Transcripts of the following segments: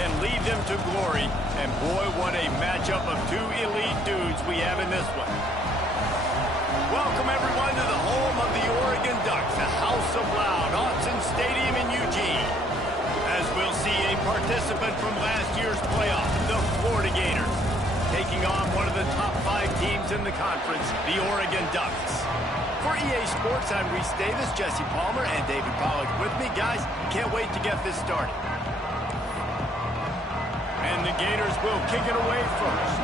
can lead them to glory. And boy, what a matchup of two elite dudes we have in this one. Welcome, everyone, to the home of the Oregon Ducks, the House of Loud, Autzen Stadium in Eugene. As we'll see a participant from last year's playoff, the Florida Gators, taking on one of the top 5 teams in the conference, the Oregon Ducks. For EA Sports, I'm Reese Davis, Jesse Palmer, and David Pollack with me. Guys, can't wait to get this started. And the Gators will kick it away first.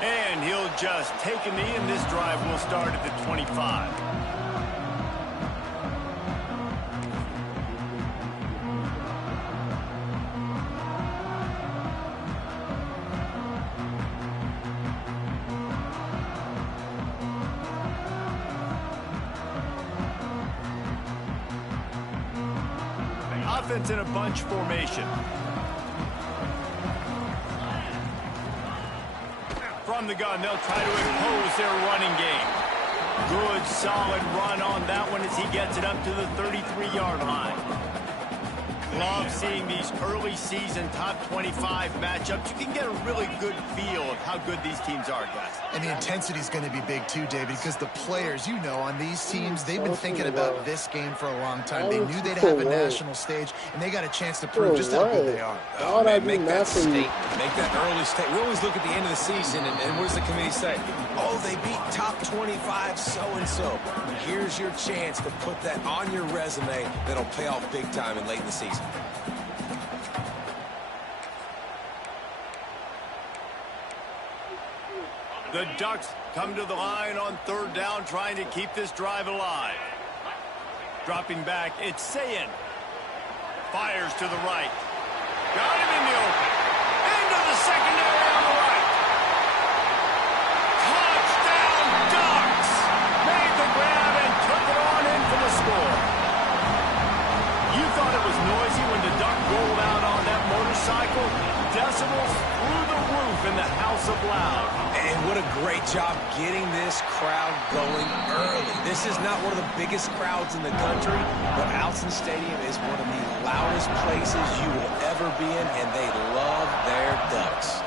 And he'll just take a knee, and this drive will start at the 25. Offense in a bunch formation. From the gun, they'll try to impose their running game. Good, solid run on that one as he gets it up to the 33-yard line. Love seeing these early season top 25 matchups. You can get a really good feel of how good these teams are, guys. And the intensity is going to be big too, David, because the players, you know, on these teams, they've been thinking about this game for a long time. They knew they'd have a national stage, and they got a chance to prove just how good they are. Oh, man, make that statement. Make that early statement. We always look at the end of the season, and what does the committee say? Oh, they beat top 25 so-and-so. Here's your chance to put that on your resume that'll pay off big time and late in the season. The Ducks come to the line on 3rd down, trying to keep this drive alive. Dropping back, it's Sayin. Fires to the right. Got him in the open. Into the secondary on the right. Touchdown, Ducks! Made the grab and took it on in for the score. You thought it was noisy when the Duck rolled out on that motorcycle? Decibels through the roof in the House of Loud. And what a great job getting this crowd going early. This is not one of the biggest crowds in the country, but Autzen Stadium is one of the loudest places you will ever be in, and they love their Ducks.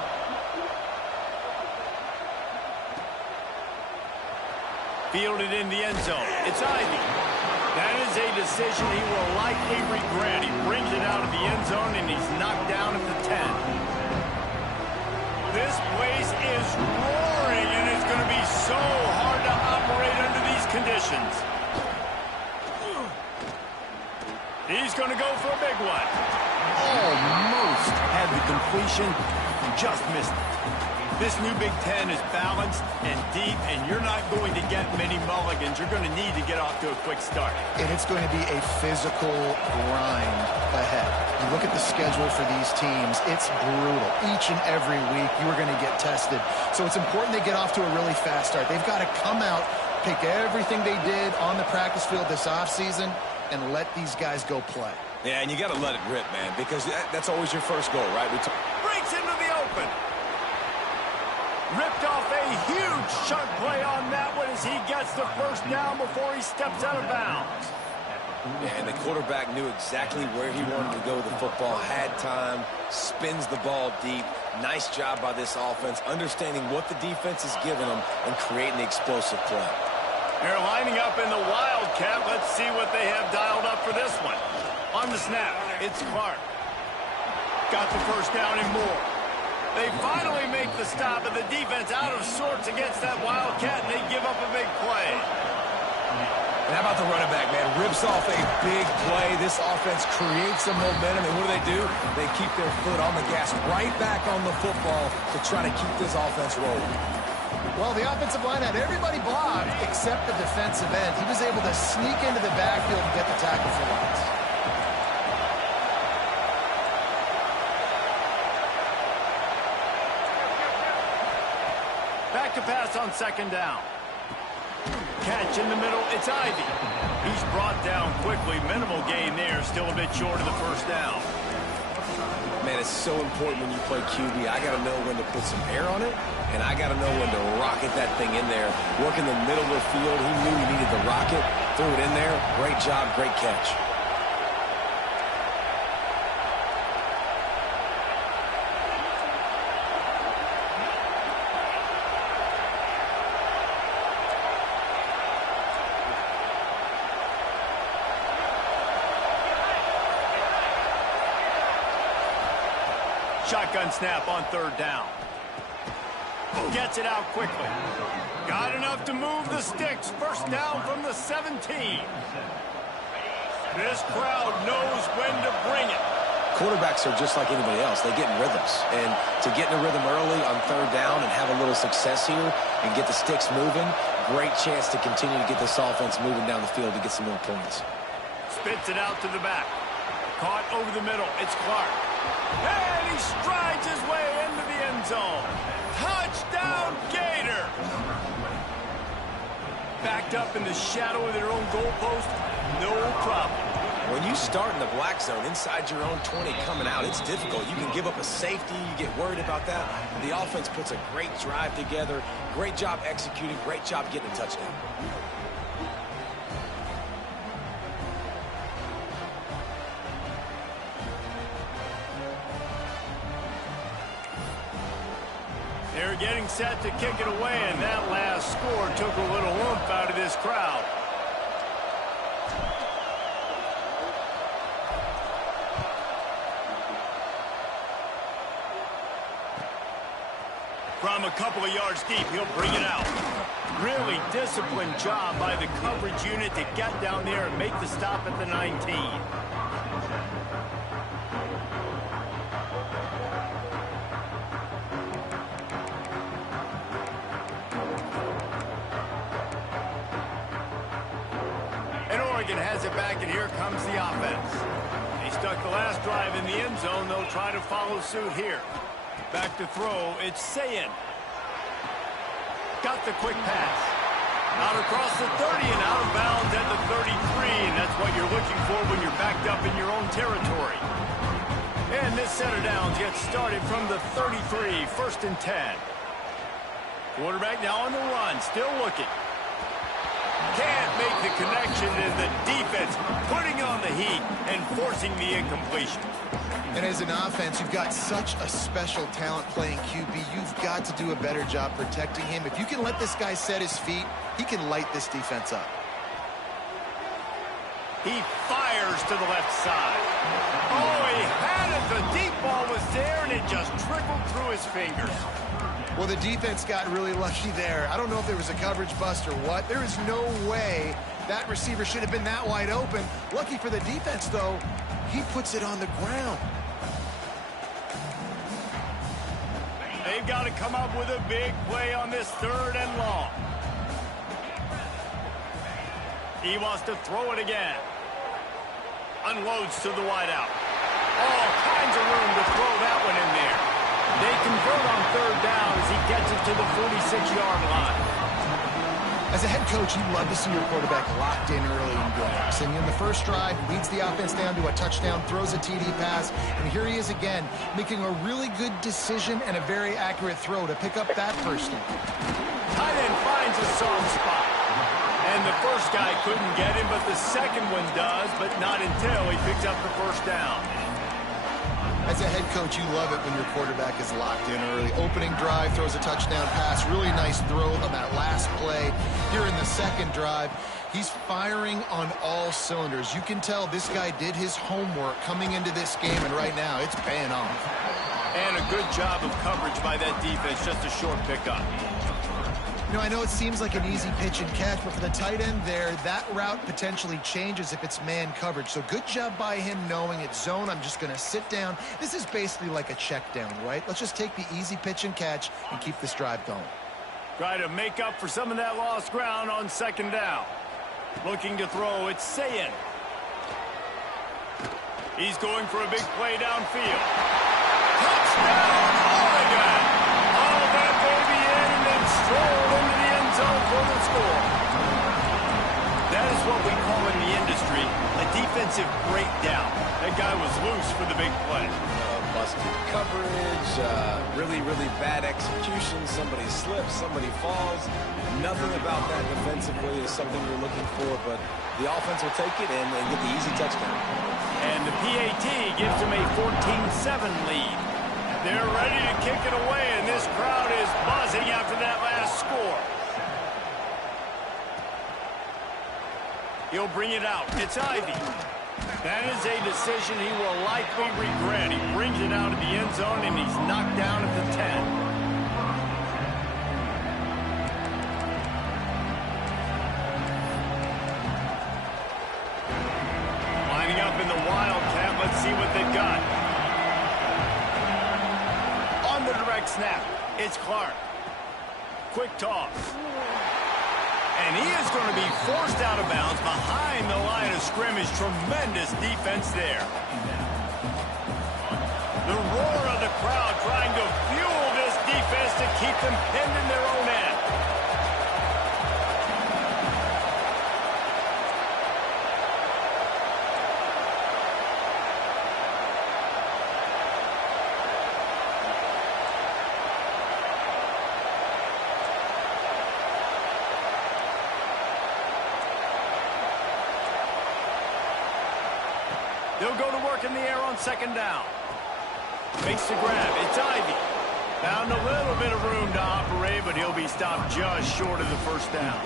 Fielded in the end zone. It's Ivy. That is a decision he will likely regret. He brings it out of the end zone, and he's knocked down at the 10. This place is roaring, and it's going to be so hard to operate under these conditions. He's going to go for a big one. Almost had the completion, just missed it. This new Big Ten is balanced and deep, and you're not going to get many mulligans. You're going to need to get off to a quick start. And it's going to be a physical grind ahead. You look at the schedule for these teams, it's brutal. Each and every week, you are going to get tested. So it's important they get off to a really fast start. They've got to come out, pick everything they did on the practice field this offseason, and let these guys go play. Yeah, and you got to let it rip, man, because that's always your first goal, right? Breaks into the open. Ripped off a huge chunk play on that one as he gets the first down before he steps out of bounds. Yeah, and the quarterback knew exactly where he wanted to go with the football, had time, spins the ball deep. Nice job by this offense, understanding what the defense is giving them and creating the explosive play. They're lining up in the Wildcat. Let's see what they have dialed up for this one. On the snap, it's Clark. Got the first down and more. They finally make the stop, and the defense out of sorts against that Wildcat, and they give up a big play. And how about the running back, man? Rips off a big play. This offense creates some momentum, and what do? They keep their foot on the gas, right back on the football to try to keep this offense rolling. Well, the offensive line had everybody blocked except the defensive end. He was able to sneak into the backfield and get the tackle for loss. Back to pass on 2nd down. Catch in the middle, it's Ivy. He's brought down quickly. Minimal gain there, still a bit short of the first down. Man, it's so important when you play QB. I got to know when to put some air on it and I got to know when to rocket that thing in there. Working the middle of the field, he knew he needed the rocket, threw it in there. Great job, great catch. Shotgun snap on third down. Gets it out quickly. Got enough to move the sticks. First down from the 17. This crowd knows when to bring it. Quarterbacks are just like anybody else. They get in rhythms. And to get in a rhythm early on third down and have a little success here and get the sticks moving, great chance to continue to get this offense moving down the field to get some more points. Spits it out to the back. Caught over the middle. It's Clark. And he strides his way into the end zone. Touchdown, Gator! Backed up in the shadow of their own goalpost, no problem. When you start in the black zone inside your own 20 coming out, it's difficult. You can give up a safety. You get worried about that. The offense puts a great drive together. Great job executing. Great job getting a touchdown. They're getting set to kick it away, and that last score took a little oomph out of this crowd. From a couple of yards deep, he'll bring it out. Really disciplined job by the coverage unit to get down there and make the stop at the 19. Has it back, and here comes the offense. They stuck the last drive in the end zone. They'll try to follow suit here. Back to throw. It's Sayin. Got the quick pass. Out across the 30 and out of bounds at the 33. And that's what you're looking for when you're backed up in your own territory. And this set of downs gets started from the 33. First and 10. Quarterback now on the run. Still looking. Can't make the connection, and the defense putting on the heat and forcing the incompletion. And as an offense, you've got such a special talent playing QB. You've got to do a better job protecting him. If you can let this guy set his feet, he can light this defense up. He fires to the left side. Oh, he had it. The deep ball was there, and it just trickled through his fingers. Well, the defense got really lucky there. I don't know if there was a coverage bust or what. There is no way that receiver should have been that wide open. Lucky for the defense, though, he puts it on the ground. They've got to come up with a big play on this third and long. He wants to throw it again. Unloads to the wideout. All kinds of room to throw that one in there. They convert on third down as he gets it to the 46-yard line. As a head coach, you love to see your quarterback locked in early in games. And in the first drive, leads the offense down to a touchdown, throws a TD pass, and here he is again, making a really good decision and a very accurate throw to pick up that first down. Tight end finds a soft spot. And the first guy couldn't get him, but the second one does, but not until he picks up the first down. As a head coach, you love it when your quarterback is locked in early. Opening drive, throws a touchdown pass. Really nice throw on that last play. Here in the second drive, he's firing on all cylinders. You can tell this guy did his homework coming into this game, and right now it's paying off. And a good job of coverage by that defense, just a short pickup. You know, I know it seems like an easy pitch and catch, but for the tight end there, that route potentially changes if it's man coverage. So good job by him knowing it's zone. I'm just going to sit down. This is basically like a check down, right? Let's just take the easy pitch and catch and keep this drive going. Try to make up for some of that lost ground on second down. Looking to throw, it's Sayin. He's going for a big play downfield. Touchdown, Oregon! All that baby in and then strolled into the end zone for the score. That is what we call in the industry a defensive breakdown. That guy was loose for the big play. busted coverage, really, really bad execution. Somebody slips, somebody falls. Nothing about that defensively is something we're looking for, but the offense will take it and get the easy touchdown. And the PAT gives them a 14-7 lead. They're ready to kick it away, and this crowd is buzzing after that last score. He'll bring it out. It's Ivy. That is a decision he will likely regret. He brings it out of the end zone, and he's knocked down at the 10. Lining up in the Wildcat. Let's see what they've got. On the direct snap, it's Clark. Quick toss. And he is going to be forced out of bounds behind the line of scrimmage. Tremendous defense there. The roar of the crowd trying to fuel this defense to keep them pinned in their own end. They'll go to work in the air on second down. Makes the grab. It's Ivy. Found a little bit of room to operate, but he'll be stopped just short of the first down.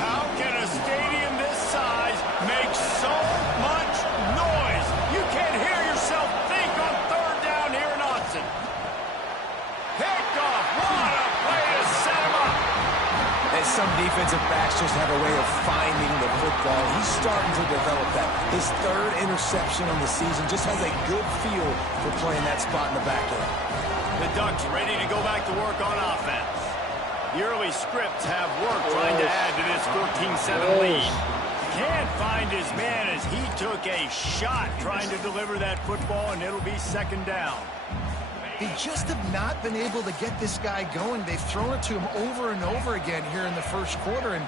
How can a stadium this size make so much noise? You can't hear yourself think on third down here in Austin. Picked off. What a play to set him up. And some defensive backs just have a way of finding the football. He's starting to develop that. His third interception on the season just has a good feel for playing that spot in the back end. The Ducks ready to go back to work on offense. The early scripts have worked trying to add to this 14-7 lead. Can't find his man as he took a shot trying to deliver that football, and it'll be second down. They just have not been able to get this guy going. They've thrown it to him over and over again here in the first quarter, and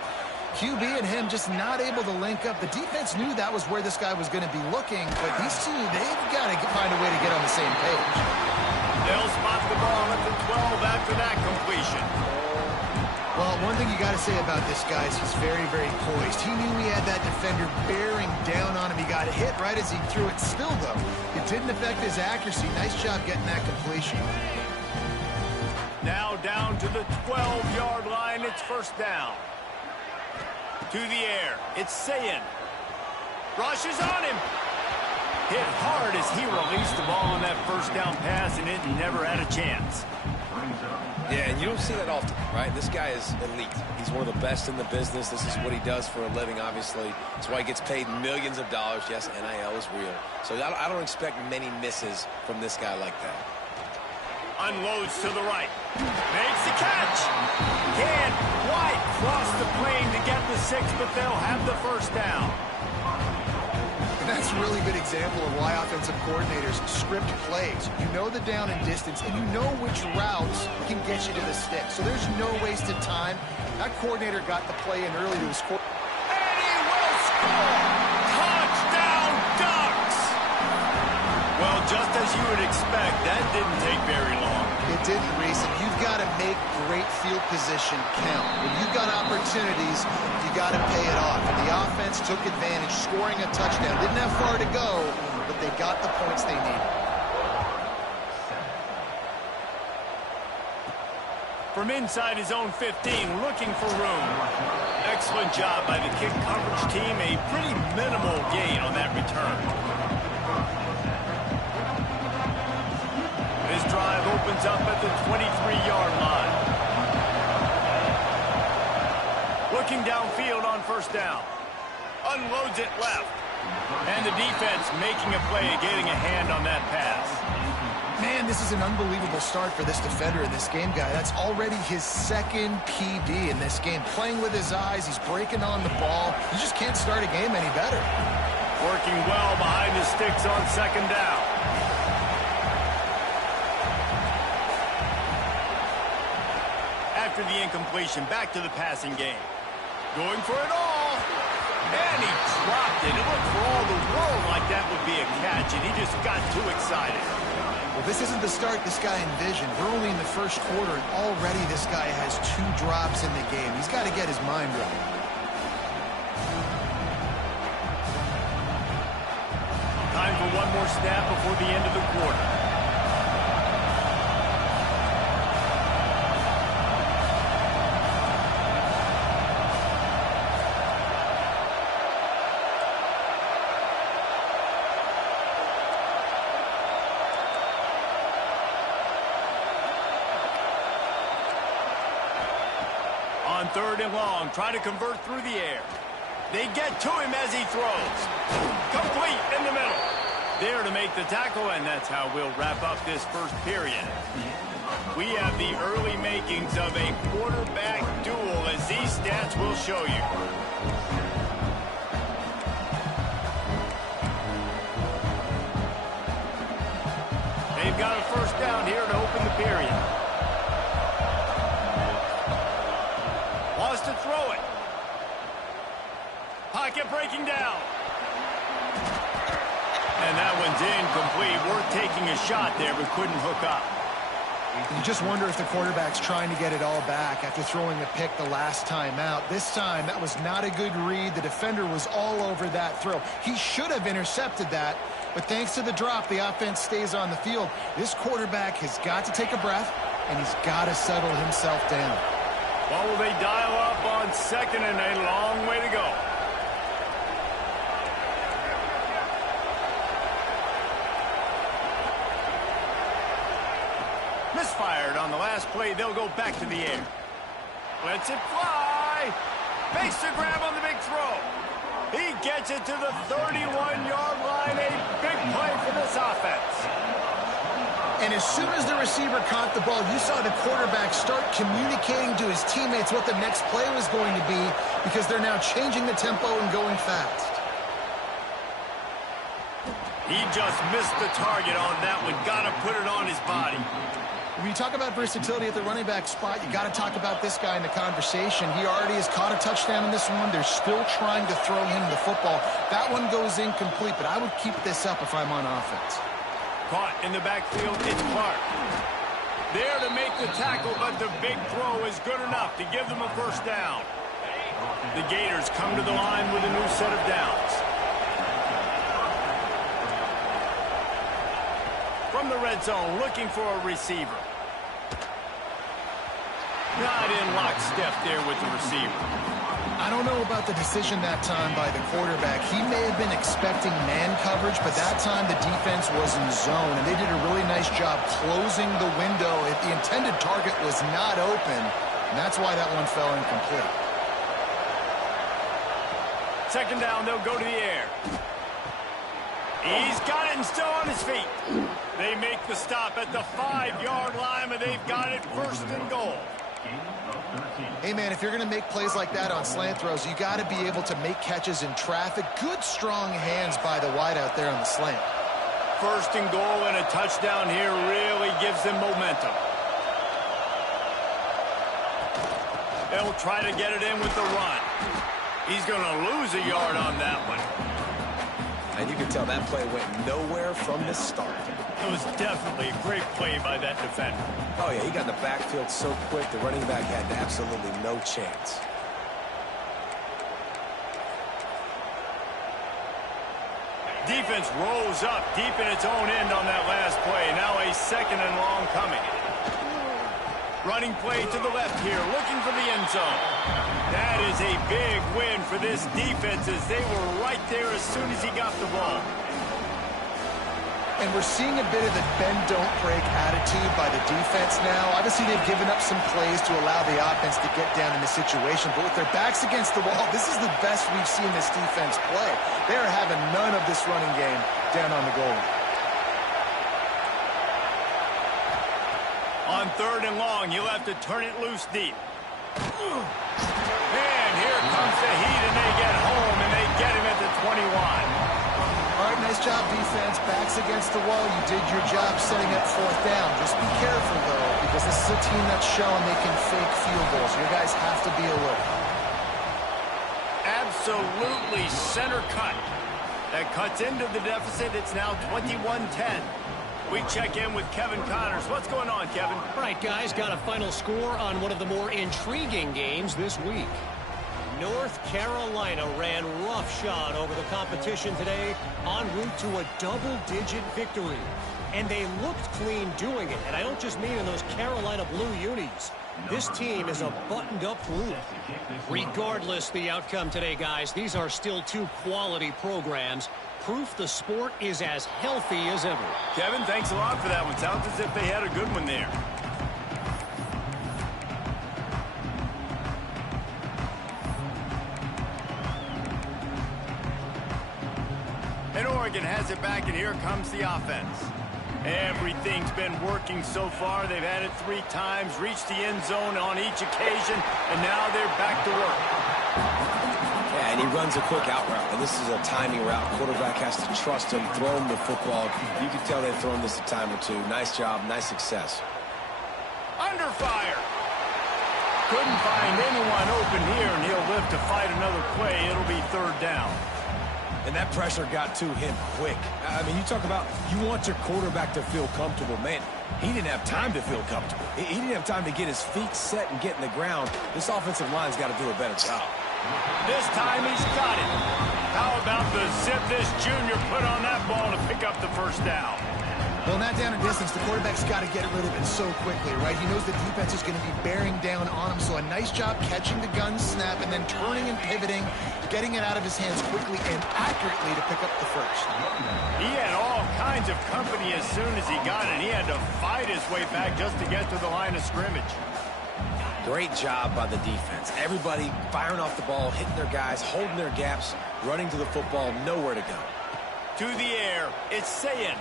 QB and him just not able to link up. The defense knew that was where this guy was going to be looking, but these two, they've got to find a way to get on the same page. They'll spot the ball at the 12 after that completion. Well, one thing you got to say about this guy is he's very, very poised. He knew he had that defender bearing down on him. He got hit right as he threw it. Still, though, it didn't affect his accuracy. Nice job getting that completion. Now down to the 12-yard line. It's first down. To the air. It's Sayin. Rushes on him. Hit hard as he released the ball on that first down pass, and it never had a chance. Yeah, and you don't see that often, right? This guy is elite. He's one of the best in the business. This is what he does for a living, obviously. That's why he gets paid millions of dollars. Yes, NIL is real. So I don't expect many misses from this guy like that. Unloads to the right. Makes the catch. Can't quite cross the plane to get the 6, but they'll have the first down. And that's a really good example of why offensive coordinators script plays. You know the down and distance, and you know which routes can get you to the stick. So there's no wasted time. That coordinator got the play in early to his quarterback. And he will score! Touchdown, Ducks! Well, just as you would expect, that didn't take very long. It didn't, Reese. And you've got to make great field position count. When you've got opportunities, you got to pay it off. And the offense took advantage, scoring a touchdown. Didn't have far to go, but they got the points they needed. From inside his own 15, looking for room. Excellent job by the kick coverage team. A pretty minimal gain on that return. This drive opens up at the 23-yard line. Looking downfield on first down. Unloads it left. And the defense making a play, getting a hand on that pass. Man, this is an unbelievable start for this defender in this game, guy. That's already his second PB in this game. Playing with his eyes, he's breaking on the ball. You just can't start a game any better. Working well behind the sticks on second down. After the incompletion, back to the passing game. Going for it all. And he dropped it. It looked for all the world like that would be a catch, and he just got too excited. Well, this isn't the start this guy envisioned. We're only in the first quarter, and already this guy has 2 drops in the game. He's got to get his mind right. Time for one more snap before the end of the quarter. On 3rd and long, try to convert through the air. They get to him as he throws. Complete in the middle. There to make the tackle, and that's how we'll wrap up this first period. We have the early makings of a quarterback duel, as these stats will show you. They've got a first down here to open the period. To throw it. Pocket breaking down. And that one's incomplete. Worth taking a shot there, but couldn't hook up. You just wonder if the quarterback's trying to get it all back after throwing a pick the last time out. This time, that was not a good read. The defender was all over that throw. He should have intercepted that, but thanks to the drop, the offense stays on the field. This quarterback has got to take a breath, and he's got to settle himself down. Well, will they dial up on 2nd and a long way to go? Misfired on the last play. They'll go back to the air. Lets it fly. Makes the grab on the big throw. He gets it to the 31-yard line. A big play for this offense. And as soon as the receiver caught the ball, you saw the quarterback start communicating to his teammates what the next play was going to be, because they're now changing the tempo and going fast. He just missed the target on that one. Got to put it on his body. When you talk about versatility at the running back spot, you got to talk about this guy in the conversation. He already has caught a touchdown in this one. They're still trying to throw him the football. That one goes incomplete, but I would keep this up if I'm on offense. Caught in the backfield, it's Clark. There to make the tackle, but the big throw is good enough to give them a first down. The Gators come to the line with a new set of downs. From the red zone, looking for a receiver. Not in lockstep there with the receiver. I don't know about the decision that time by the quarterback. He may have been expecting man coverage, but that time the defense was in zone, and they did a really nice job closing the window. If the intended target was not open, and that's why that one fell incomplete. 2nd down, they'll go to the air. He's got it and still on his feet. They make the stop at the 5-yard line, but they've got it 1st and goal. Hey, man, if you're going to make plays like that on slant throws, you got to be able to make catches in traffic. Good, strong hands by the wideout there on the slant. 1st and goal, and a touchdown here really gives them momentum. They'll try to get it in with the run. He's going to lose a yard on that one. And you can tell that play went nowhere from the start. It was definitely a great play by that defender. Oh, yeah, he got in the backfield so quick, the running back had absolutely no chance. Defense rolls up deep in its own end on that last play. Now a 2nd and long coming. Running play to the left here, looking for the end zone. That is a big win for this defense, as they were right there as soon as he got the ball. And we're seeing a bit of the bend-don't-break attitude by the defense now. Obviously, they've given up some plays to allow the offense to get down in the situation. But with their backs against the wall, this is the best we've seen this defense play. They are having none of this running game down on the goal line. On 3rd and long, you'll have to turn it loose deep. And here comes the heat, and they get home, and they get him at the 21. All right, nice job, defense. Backs against the wall. You did your job setting up 4th down. Just be careful, though, because this is a team that's shown they can fake field goals. You guys have to be alert. absolutely center cut. That cuts into the deficit. It's now 21-10. We check in with Kevin Connors. What's going on, Kevin? All right, guys, got a final score on one of the more intriguing games this week. North Carolina ran roughshod over the competition today en route to a double-digit victory. And they looked clean doing it. And I don't just mean in those Carolina blue unis. This team is a buttoned-up group. Regardless the outcome today, guys, these are still two quality programs. Proof the sport is as healthy as ever. Kevin, thanks a lot for that one. Sounds as if they had a good one there. And Oregon has it back, and here comes the offense. Everything's been working so far. They've had it 3 times, reached the end zone on each occasion, and now they're back to work. Yeah, and he runs a quick out route, and this is a timing route. Quarterback has to trust him, throw him the football. You can tell they've thrown this a time or two. Nice job, nice success. Under fire. Couldn't find anyone open here, and he'll live to fight another play. It'll be 3rd down. And that pressure got to him quick. I mean, you talk about you want your quarterback to feel comfortable. Man, he didn't have time to feel comfortable. He didn't have time to get his feet set and get in the ground. This offensive line's got to do a better job. This time he's got it. How about the zip this junior put on that ball to pick up the 1st down? Well, not down and distance. The quarterback's got to get rid of it so quickly, right? He knows the defense is going to be bearing down on him, so a nice job catching the gun snap and then turning and pivoting, getting it out of his hands quickly and accurately to pick up the 1st. He had all kinds of company as soon as he got it. He had to fight his way back just to get to the line of scrimmage. Great job by the defense. Everybody firing off the ball, hitting their guys, holding their gaps, running to the football, nowhere to go. To the air, it's Sayin.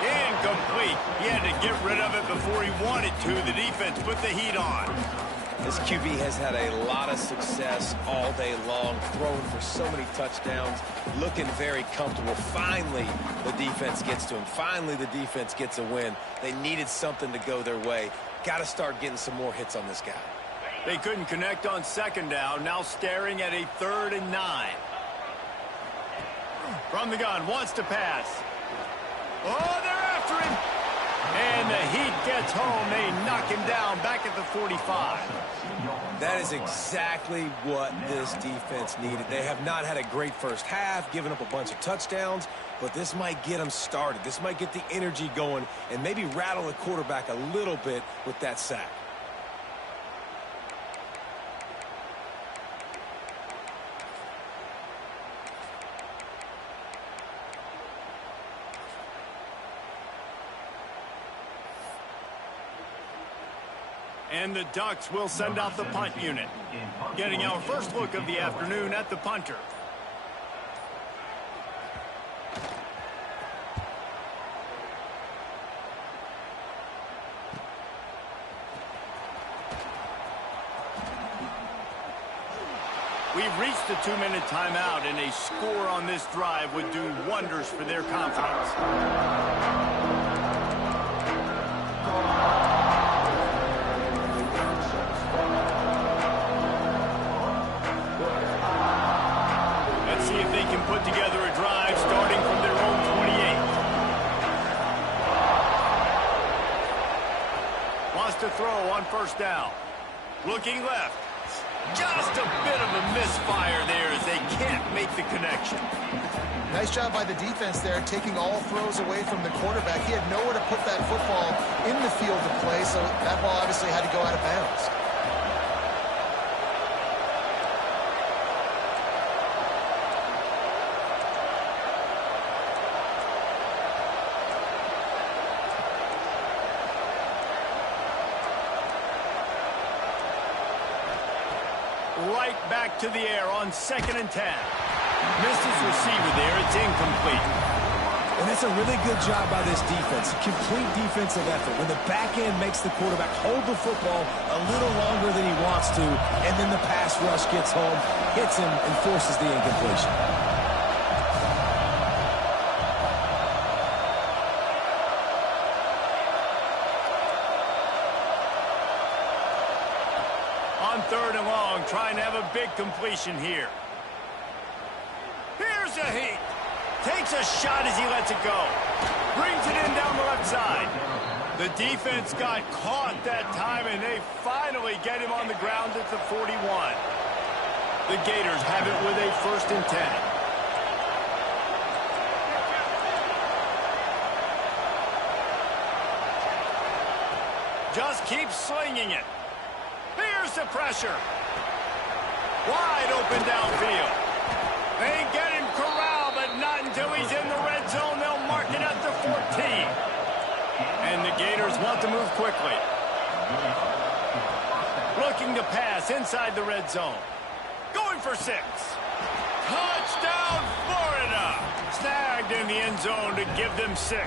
Incomplete. He had to get rid of it before he wanted to. The defense put the heat on. This QB has had a lot of success all day long, throwing for so many touchdowns, looking very comfortable. Finally, the defense gets to him. Finally, the defense gets a win. They needed something to go their way. Got to start getting some more hits on this guy. They couldn't connect on 2nd down. Now staring at a 3rd and 9. From the gun, wants to pass. Oh, they're after him. And the heat gets home. They knock him down back at the 45. That is exactly what this defense needed. They have not had a great first half, given up a bunch of touchdowns, but this might get them started. This might get the energy going and maybe rattle the quarterback a little bit with that sack. And the Ducks will send out the punt unit. Getting our first look of the afternoon at the punter. We've reached the 2-minute timeout, and a score on this drive would do wonders for their confidence. Put together a drive starting from their own 28. Wants to throw on 1st down. Looking left. Just a bit of a misfire there as they can't make the connection. Nice job by the defense there, taking all throws away from the quarterback. He had nowhere to put that football in the field to play, so that ball obviously had to go out of bounds. Right back to the air on 2nd and 10. Missed his receiver there. It's incomplete. And that's a really good job by this defense. Complete defensive effort. When the back end makes the quarterback hold the football a little longer than he wants to, and then the pass rush gets home, hits him, and forces the incompletion. On 3rd and long, trying to have a big completion here. Here's a heat. Takes a shot as he lets it go. Brings it in down the left side. The defense got caught that time, and they finally get him on the ground at the 41. The Gators have it with a 1st and 10. Just keep slinging it. Here's the pressure. Wide open downfield. They get him corralled, but not until he's in the red zone. They'll mark it at the 14. And the Gators want to move quickly. Looking to pass inside the red zone. Going for 6. Touchdown, Florida! Snagged in the end zone to give them 6.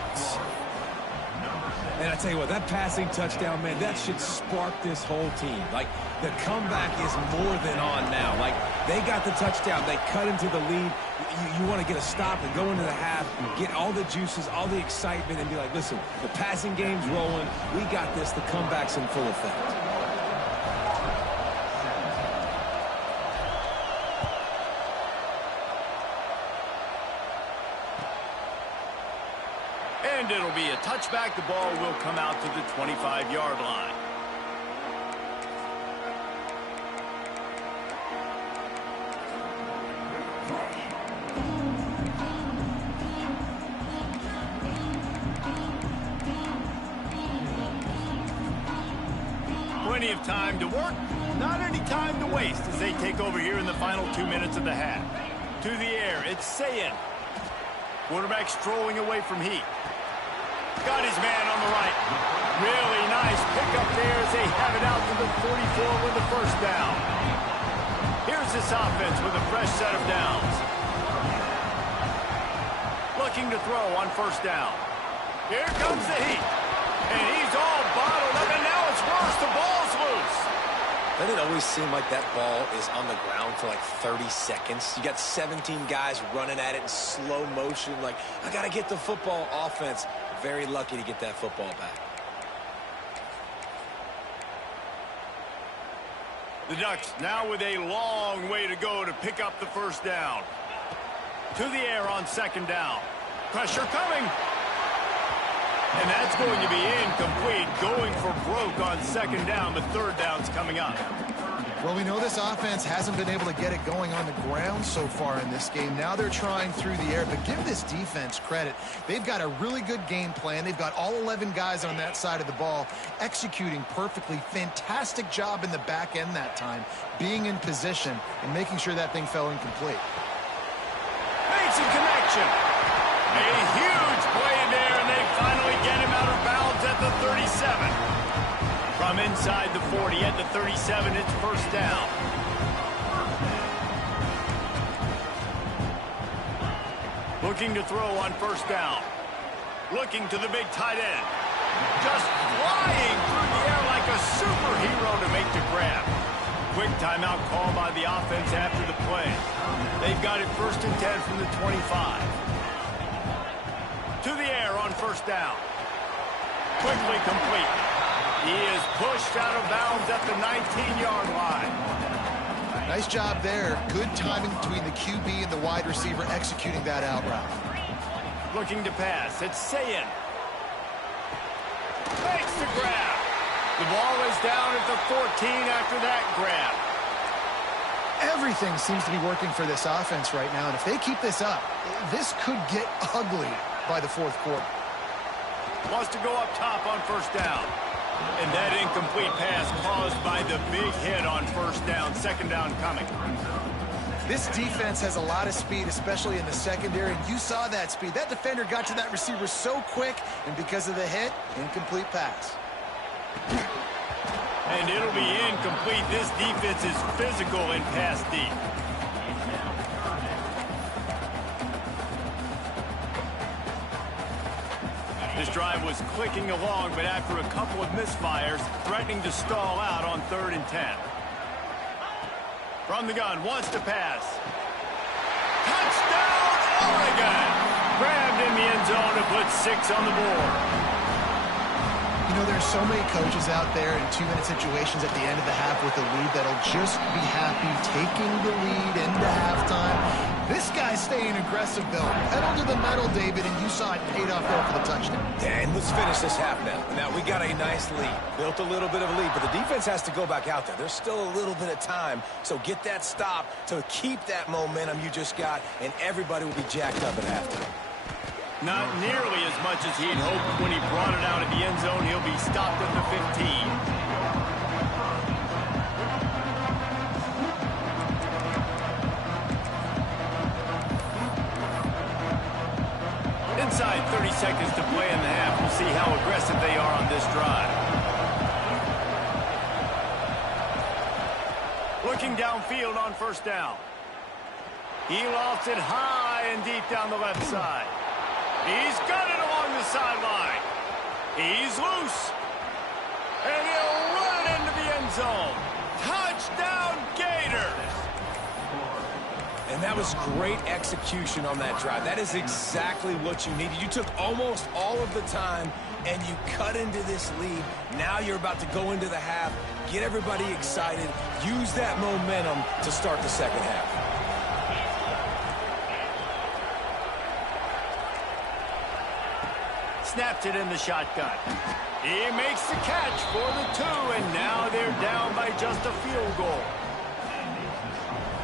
And I tell you what, that passing touchdown, man, that should spark this whole team. Like, the comeback is more than on now. Like, they got the touchdown. They cut into the lead. You want to get a stop and go into the half, get all the juices, all the excitement, and be like, listen, the passing game's rolling. We got this. The comeback's in full effect. And it'll be a touchback. The ball will come out to the 25-yard line. Plenty of time to work, not any time to waste as they take over here in the final 2 minutes of the half. To the air, it's Sayin. Quarterback strolling away from Heat. Got his man on the right. Really nice pickup there as they have it out to the 44 with the 1st down. Here's this offense with a fresh set of downs. Looking to throw on 1st down. Here comes the Heat. And he's all bottled up, and now it's worse. The ball's loose. Doesn't it always seem like that ball is on the ground for like 30 seconds? You got 17 guys running at it in slow motion. Like, I got to get the football. Offense, very lucky to get that football back. The Ducks now with a long way to go to pick up the 1st down. To the air on 2nd down. Pressure coming. And that's going to be incomplete, going for broke on 2nd down, but 3rd down's coming up. Well, we know this offense hasn't been able to get it going on the ground so far in this game. Now they're trying through the air, but give this defense credit. They've got a really good game plan. They've got all 11 guys on that side of the ball executing perfectly. Fantastic job in the back end that time, being in position and making sure that thing fell incomplete. Makes a connection. A huge play there, and they finally get him out of bounds at the 37. From inside the 40 at the 37, it's 1st down. Looking to throw on 1st down. Looking to the big tight end. Just flying through the air like a superhero to make the grab. Quick timeout call by the offense after the play. They've got it 1st and 10 from the 25. To the air on 1st down. Quickly complete. He is pushed out of bounds at the 19-yard line. Nice job there. Good timing between the QB and the wide receiver executing that out route. Looking to pass. It's Sayin. Makes the grab. The ball is down at the 14 after that grab. Everything seems to be working for this offense right now, and if they keep this up, this could get ugly by the 4th quarter. Wants to go up top on 1st down. And that incomplete pass caused by the big hit on 1st down. 2nd down coming. This defense has a lot of speed, especially in the secondary, and you saw that speed. That defender got to that receiver so quick, and because of the hit, incomplete pass. And it'll be incomplete. This defense is physical and pass deep. This drive was clicking along, but after a couple of misfires, threatening to stall out on 3rd and 10. From the gun, wants to pass. Touchdown, Oregon! Grabbed in the end zone to put 6 on the board. You know, there's so many coaches out there in 2-minute situations at the end of the half with a lead that'll just be happy taking the lead into halftime. This guy's staying aggressive, though. Pedal to the metal, David, and you saw it paid off there for the touchdown. Yeah, and let's finish this half now. Now, we got a nice lead. Built a little bit of a lead, but the defense has to go back out there. There's still a little bit of time, so get that stop to keep that momentum you just got, and everybody will be jacked up at halftime. Not nearly as much as he'd hoped when he brought it out of the end zone. He'll be stopped at the 15. Inside 30 seconds to play in the half. We'll see how aggressive they are on this drive. Looking downfield on first down. He lofts it high and deep down the left side. He's got it along the sideline. He's loose. And he'll run it into the end zone. Touchdown, Gators. And that was great execution on that drive. That is exactly what you needed. You took almost all of the time, and you cut into this lead. Now you're about to go into the half, get everybody excited, use that momentum to start the second half. Snaps it in the shotgun. He makes the catch for the 2, and now they're down by just a field goal.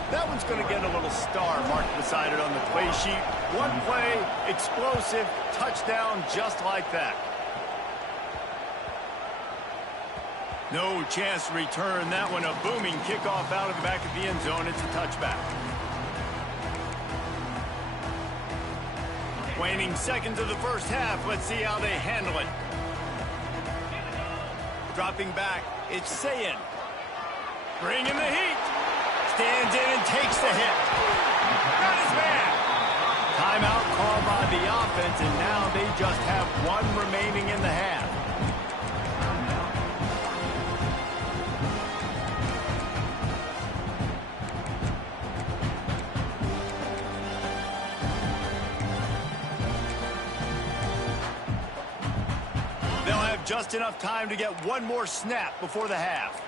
That one's going to get a little star marked beside it on the play sheet. One play, explosive, touchdown just like that. No chance to return that one. A booming kickoff out of the back of the end zone. It's a touchback. Waning seconds of the first half. Let's see how they handle it. Dropping back, it's Sayin. Bringing the heat. Stands in and takes the hit. Got his man. Timeout called by the offense, and now they just have one remaining in the half. Just enough time to get one more snap before the half.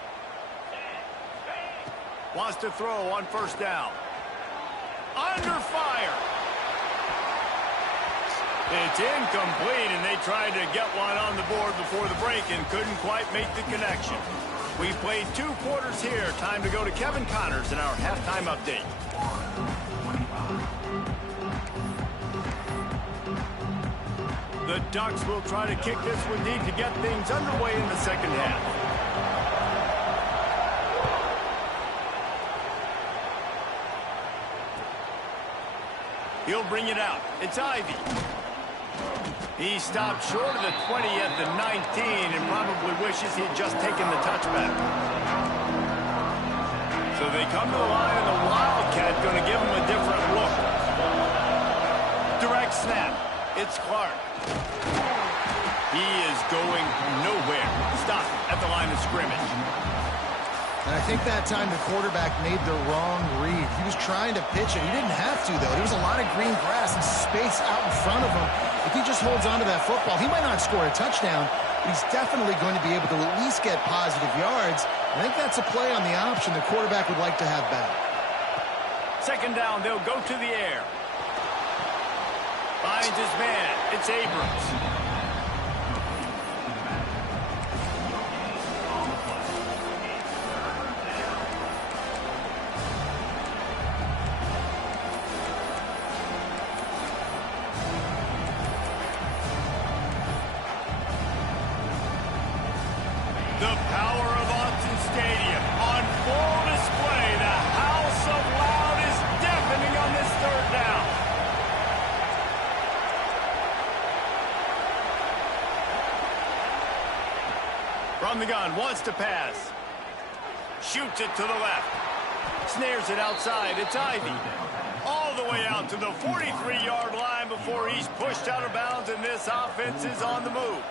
Wants to throw on first down. Under fire. It's incomplete, and they tried to get one on the board before the break and couldn't quite make the connection. We played 2 quarters here. Time to go to Kevin Connors in our halftime update. The Ducks will try to kick this one deep to get things underway in the second half. He'll bring it out. It's Ivy. He stopped short of the 20 at the 19 and probably wishes he'd just taken the touchback. So they come to the line, and the Wildcat going to give him a different look. Direct snap. It's Clark. He is going nowhere. Stop at the line of scrimmage. And I think that time the quarterback made the wrong read. He was trying to pitch it. He didn't have to, though. There was a lot of green grass and space out in front of him. If he just holds on to that football, he might not score a touchdown, but he's definitely going to be able to at least get positive yards. I think that's a play on the option the quarterback would like to have back. Second down, they'll go to the air. Finds his man. It's Abrams. The power of Autzen Stadium on full display. The house of loud is deafening on this third down. From the gun, wants to pass. Shoots it to the left. Snares it outside. It's Ivy. All the way out to the 43-yard line before he's pushed out of bounds, and this offense is on the move.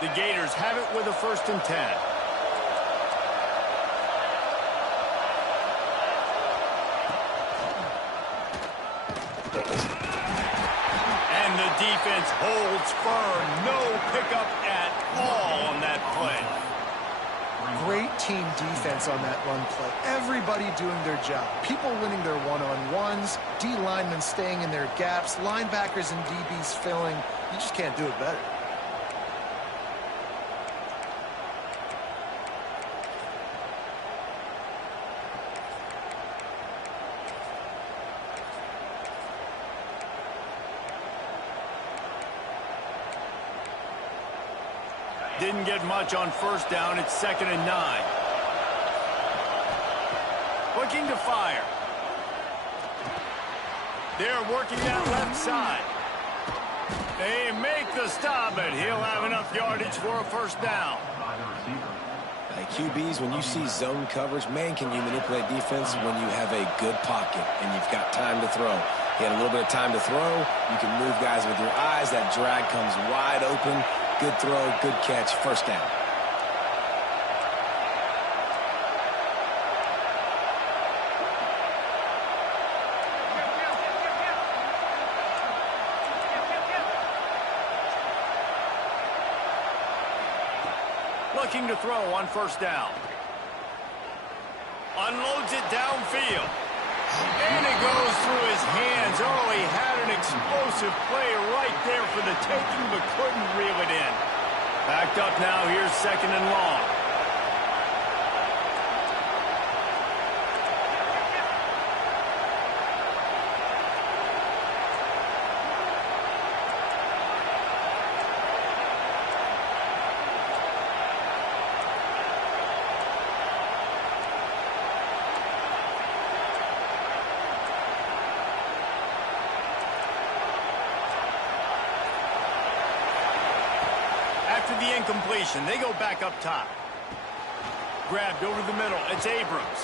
The Gators have it with a 1st and 10. days. And the defense holds firm. No pickup at all on that play. Great team defense on that run play. Everybody doing their job. People winning their one-on-ones, D linemen staying in their gaps, linebackers and DBs filling. You just can't do it better. Didn't get much on first down. It's 2nd and 9. Looking to fire. They're working that left side. They make the stop, but he'll have enough yardage for a first down. QBs, when you see zone coverage, man, can you manipulate defense when you have a good pocket and you've got time to throw. He had a little bit of time to throw. You can move guys with your eyes. That drag comes wide open. Good throw, good catch, first down. Looking to throw on first down. Unloads it downfield. And it goes through his hands. Oh, he had an explosive play right there for the taking, but couldn't reel it in. Backed up now. Here's 2nd and long. After the incompletion, they go back up top. Grabbed over the middle. It's Abrams.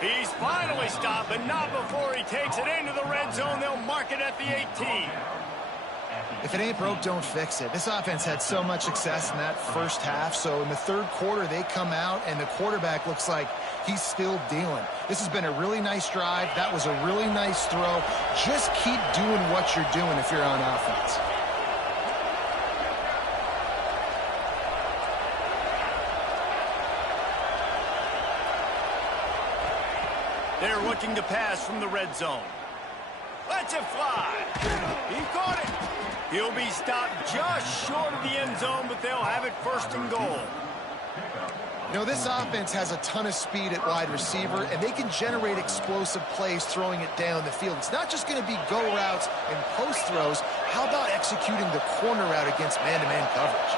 He's finally stopped, but not before he takes it into the red zone. They'll mark it at the 18. If it ain't broke, don't fix it. This offense had so much success in that first half, so in the third quarter, they come out, and the quarterback looks like he's still dealing. This has been a really nice drive. That was a really nice throw. Just keep doing what you're doing if you're on offense. They're looking to pass from the red zone. Lets it fly. He caught it. He'll be stopped just short of the end zone, but they'll have it 1st and goal. You know, this offense has a ton of speed at wide receiver, and they can generate explosive plays throwing it down the field. It's not just going to be go routes and post throws. How about executing the corner route against man-to-man coverage?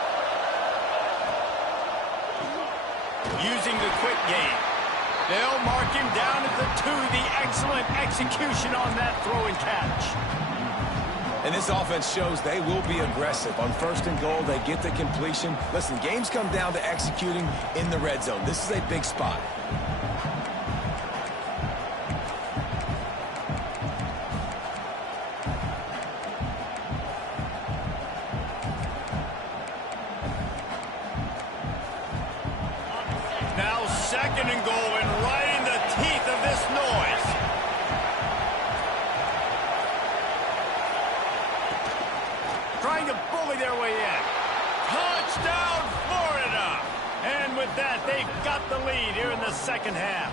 Using the quick game. They'll mark him down at the 2. The excellent execution on that throw and catch. And this offense shows they will be aggressive. On 1st and goal, they get the completion. Listen, games come down to executing in the red zone. This is a big spot. Now 2nd and goal, and right in the teeth of this noise. Trying to bully their way in. Touchdown, Florida! And with that, they've got the lead here in the second half.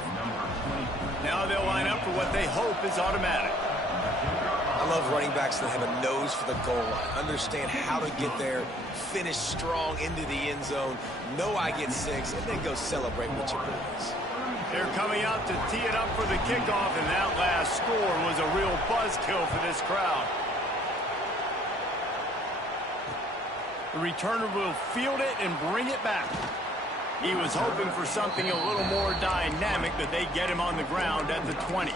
Now they'll line up for what they hope is automatic. I love running backs that have a nose for the goal line. Understand how to get there, finish strong into the end zone, know I get 6, and then go celebrate with your boys. They're coming out to tee it up for the kickoff, and that last score was a real buzzkill for this crowd. The returner will field it and bring it back. He was hoping for something a little more dynamic, but they get him on the ground at the 20.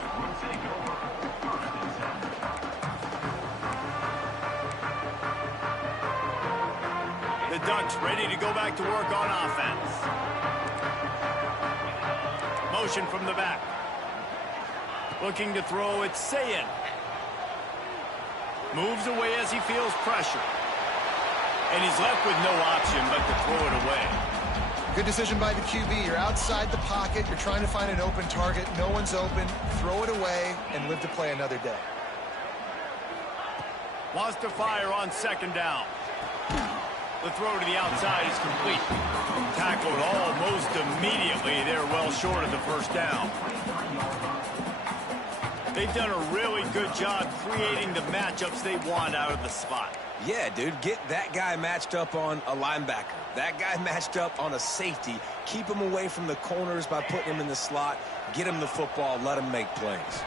The Ducks ready to go back to work on offense. Motion from the back. Looking to throw, it's Sayin. Moves away as he feels pressure. And he's left with no option but to throw it away. Good decision by the QB. You're outside the pocket. You're trying to find an open target. No one's open. Throw it away and live to play another day. Wants to fire on second down. The throw to the outside is complete. Tackled almost immediately. They're well short of the first down. They've done a really good job creating the matchups they want out of the spot. Yeah, dude, get that guy matched up on a linebacker. That guy matched up on a safety. Keep him away from the corners by putting him in the slot. Get him the football. Let him make plays.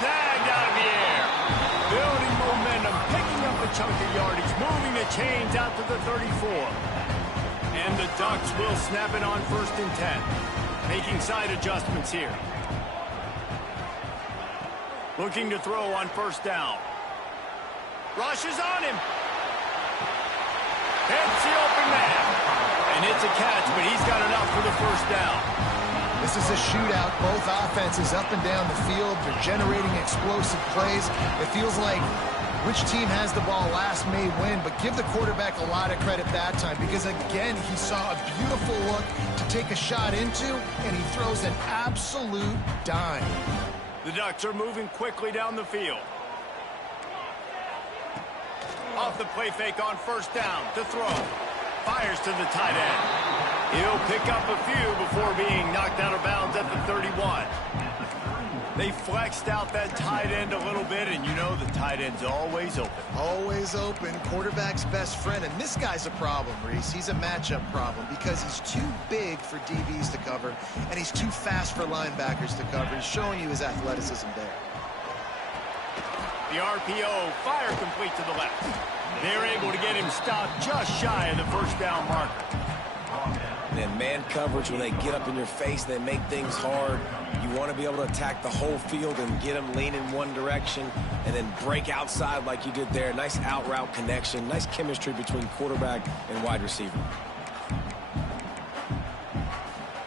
Snagged out of the air. Building momentum, picking up a chunk of yardage, moving the chains out to the 34. And the Ducks will snap it on 1st and 10. Making side adjustments here. Looking to throw on 1st down. Rushes on him. Hits the open man. And it's a catch, but he's got enough for the 1st down. This is a shootout. Both offenses up and down the field. They're generating explosive plays. It feels like which team has the ball last may win, but give the quarterback a lot of credit that time because, again, he saw a beautiful look to take a shot into, and he throws an absolute dime. The Ducks are moving quickly down the field. Off the play fake on 1st down to throw. Fires to the tight end. He'll pick up a few before being knocked out of bounds at the 31. They flexed out that tight end a little bit, and you know the tight end's always open. Always open. Quarterback's best friend. And this guy's a problem, Reese. He's a matchup problem because he's too big for DBs to cover, and he's too fast for linebackers to cover. He's showing you his athleticism there. The RPO, fire complete to the left. They're able to get him stopped just shy of the 1st down marker. And man coverage, when they get up in your face, they make things hard. You want to be able to attack the whole field and get them leaning one direction and then break outside like you did there. Nice out route connection, nice chemistry between quarterback and wide receiver.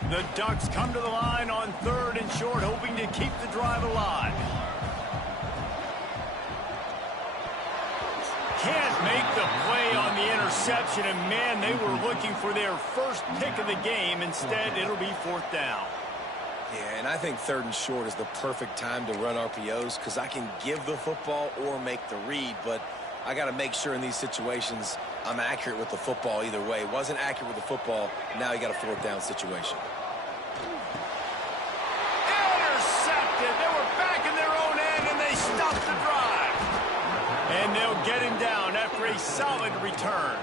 The Ducks come to the line on 3rd and short, hoping to keep the drive alive. Can't make the play on the interception, and man, they were looking for their first pick of the game. Instead, it'll be 4th down. Yeah, and I think 3rd and short is the perfect time to run RPOs because I can give the football or make the read, but I got to make sure in these situations I'm accurate with the football either way. Wasn't accurate with the football, now you got a 4th down situation. Intercepted. They were back in their own end, and they stopped the drive. And they'll get him down after a solid return.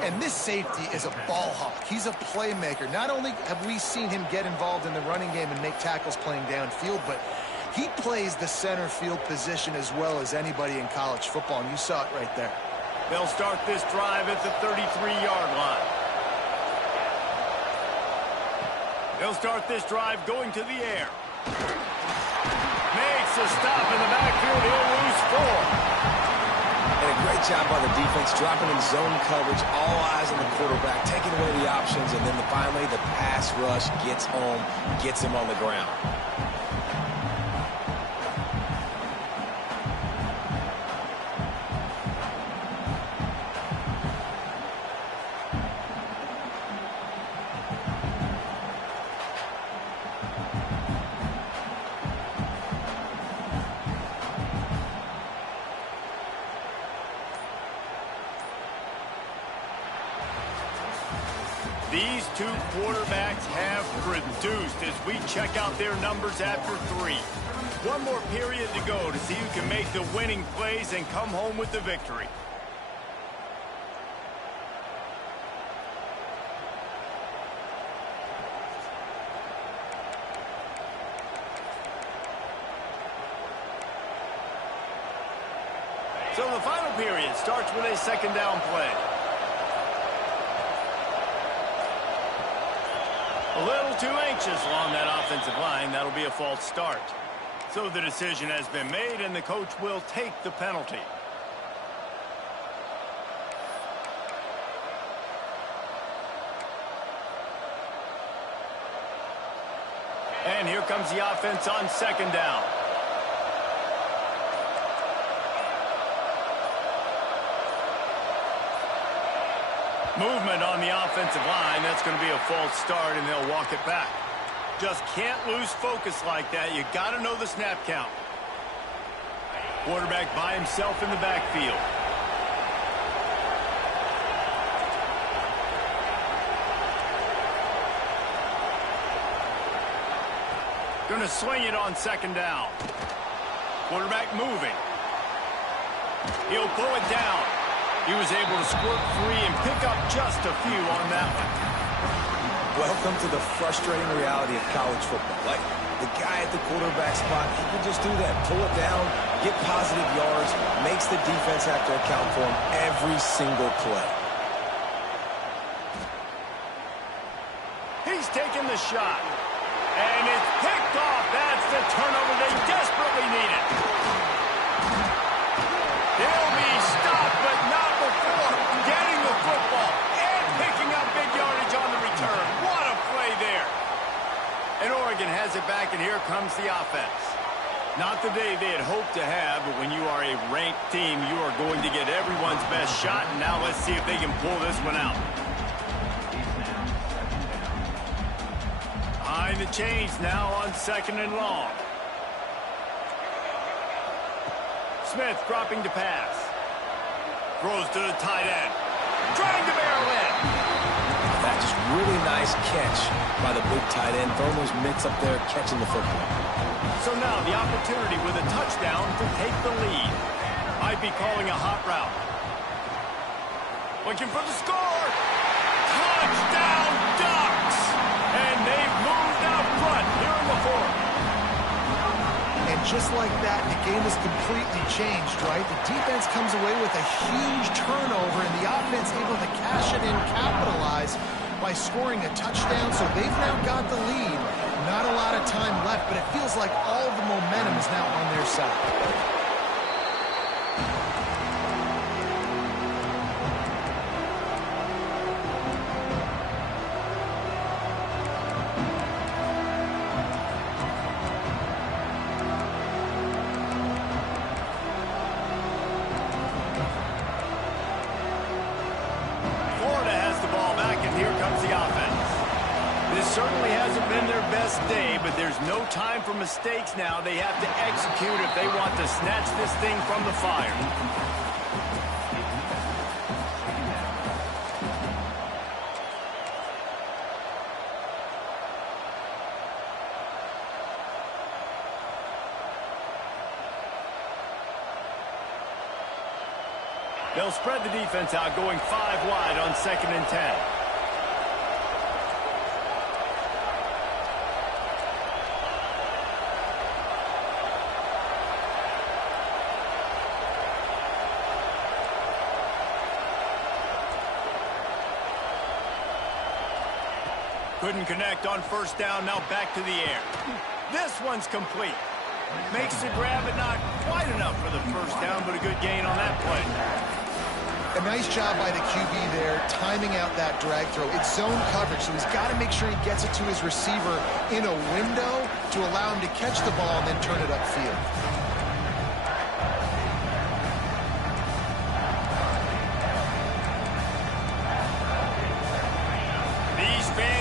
And this safety is a ball hawk. He's a playmaker. Not only have we seen him get involved in the running game and make tackles playing downfield, but he plays the center field position as well as anybody in college football, and you saw it right there. They'll start this drive at the 33-yard line. They'll start this drive going to the air. Makes a stop in the backfield. He'll lose 4. And a great job by the defense, dropping in zone coverage, all eyes on the quarterback, taking away the options, and then finally the pass rush gets home, gets him on the ground. These two quarterbacks have produced as we check out their numbers after 3. One more period to go to see who can make the winning plays and come home with the victory. So the final period starts with a 2nd down play. A little too anxious along that offensive line. That'll be a false start. So the decision has been made, and the coach will take the penalty. And here comes the offense on 2nd down. Movement on the offensive line. That's going to be a false start, and they'll walk it back. Just can't lose focus like that. You got to know the snap count. Quarterback by himself in the backfield. Going to swing it on second down. Quarterback moving. He'll pull it down. He was able to squirt free and pick up just a few on that one. Welcome to the frustrating reality of college football. Like, the guy at the quarterback spot, he can just do that. Pull it down, get positive yards, makes the defense have to account for him every single play. He's taking the shot. And it's picked off. That's the turnover they desperately needed. He'll be stopped, but not before getting the football and picking up big yardage on the return. What a play there. And Oregon has it back, and here comes the offense. Not the day they had hoped to have, but when you are a ranked team, you are going to get everyone's best shot. And now let's see if they can pull this one out. Behind the chains now on second and long. Smith dropping to pass. Throws to the tight end. Trying to barrel in. That's just really nice catch by the big tight end. Throwing those mitts up there, catching the football. So now the opportunity with a touchdown to take the lead. Might be calling a hot route. Looking for the score. Touchdown Ducks! And they've moved out front here in the fourth. And just like that, the game is completely changed, right? The defense comes away with a huge turnover, and the offense able to cash it in, capitalize by scoring a touchdown. So they've now got the lead. Not a lot of time left, but it feels like all the momentum is now on their side. Certainly hasn't been their best day, but there's no time for mistakes now. They have to execute if they want to snatch this thing from the fire. They'll spread the defense out, going 5 wide on second and 10. Couldn't connect on first down, now back to the air. This one's complete. Makes the grab, but not quite enough for the first down, but a good gain on that play. A nice job by the QB there, timing out that drag throw. It's zone coverage, so he's got to make sure he gets it to his receiver in a window to allow him to catch the ball and then turn it upfield.